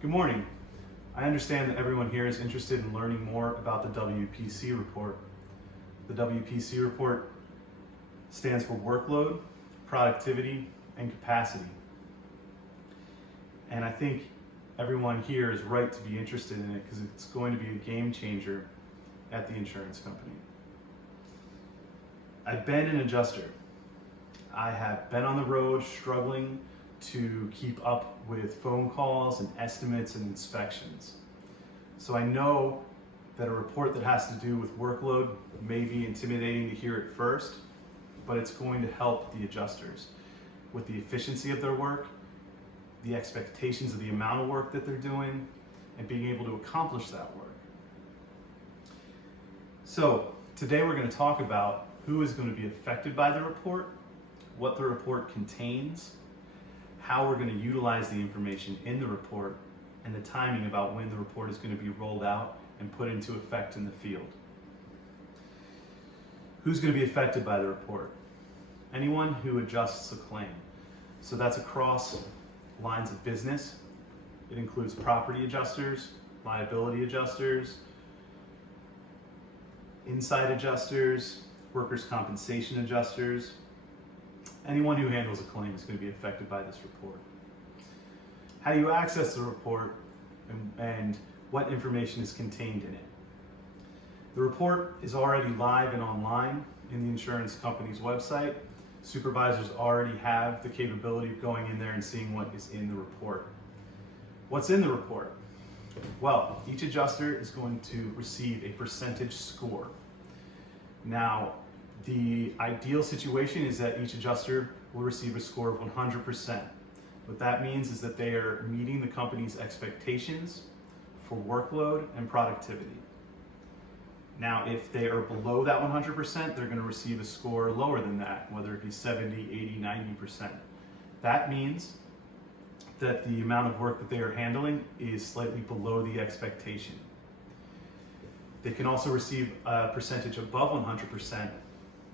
Good morning. I understand that everyone here is interested in learning more about the WPC report. The WPC report stands for workload, productivity, and capacity. And I think everyone here is right to be interested in it because it's going to be a game changer at the insurance company. I've been an adjuster. I have been on the road struggling to keep up with phone calls and estimates and inspections. So I know that a report that has to do with workload may be intimidating to hear at first, but it's going to help the adjusters with the efficiency of their work, the expectations of the amount of work that they're doing, and being able to accomplish that work. So today we're going to talk about who is going to be affected by the report, what the report contains, how we're going to utilize the information in the report, and the timing about when the report is going to be rolled out and put into effect in the field. Who's going to be affected by the report? Anyone who adjusts a claim. So that's across lines of business. It includes property adjusters, liability adjusters, inside adjusters, workers' compensation adjusters. Anyone who handles a claim is going to be affected by this report. How do you access the report and what information is contained in it? The report is already live and online in the insurance company's website. Supervisors already have the capability of going in there and seeing what is in the report. What's in the report? Well, each adjuster is going to receive a percentage score. Now, the ideal situation is that each adjuster will receive a score of 100%. What that means is that they are meeting the company's expectations for workload and productivity. Now, if they are below that 100%, they're going to receive a score lower than that, whether it be 70, 80, 90%. That means that the amount of work that they are handling is slightly below the expectation. They can also receive a percentage above 100%,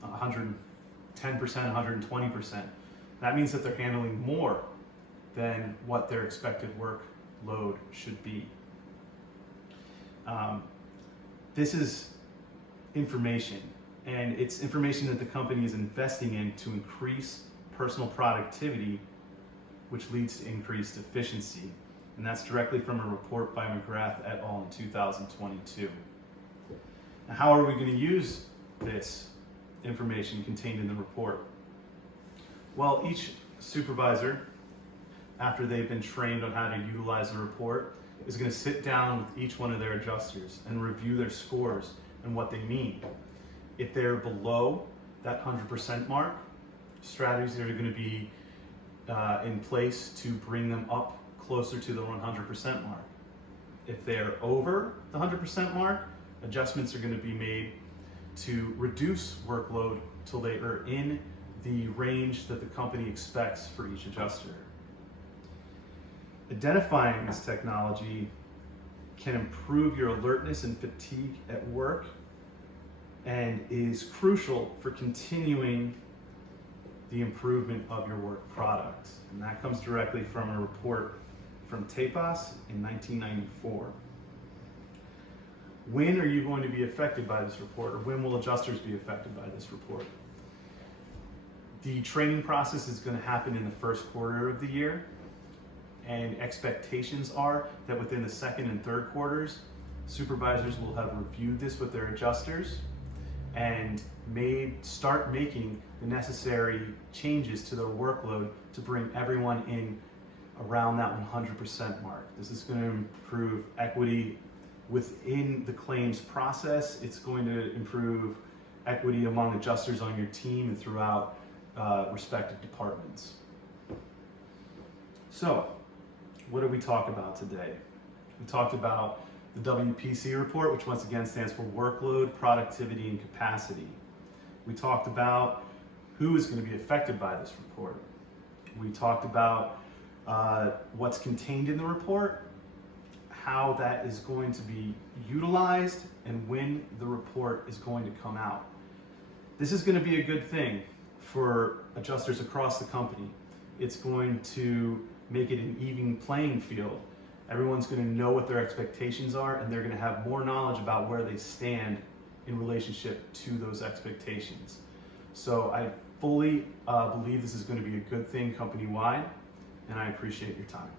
110%, 120%. That means that they're handling more than what their expected workload should be. This is information, and it's information that the company is investing in to increase personal productivity, which leads to increased efficiency. And that's directly from a report by McGrath et al. In 2022. Now, how are we going to use this information contained in the report? Well, each supervisor, after they've been trained on how to utilize the report, is going to sit down with each one of their adjusters and review their scores and what they mean. If they're below that 100% mark, strategies are going to be in place to bring them up closer to the 100% mark. If they're over the 100% mark, adjustments are going to be made to reduce workload till they are in the range that the company expects for each adjuster. Identifying this technology can improve your alertness and fatigue at work and is crucial for continuing the improvement of your work product. And that comes directly from a report from TAPAS in 1994. When are you going to be affected by this report, or when will adjusters be affected by this report? The training process is going to happen in the first quarter of the year, and expectations are that within the second and third quarters, supervisors will have reviewed this with their adjusters and start making the necessary changes to their workload to bring everyone in around that 100% mark. This is going to improve equity within the claims process. It's going to improve equity among adjusters on your team and throughout respective departments. So, what did we talk about today? We talked about the WPC report, which once again stands for workload, productivity, and capacity. We talked about who is going to be affected by this report. We talked about what's contained in the report, how that is going to be utilized, and when the report is going to come out. This is going to be a good thing for adjusters across the company. It's going to make it an even playing field Everyone's going to know what their expectations are, and they're going to have more knowledge about where they stand in relationship to those expectations. So I fully believe this is going to be a good thing company-wide, and I appreciate your time.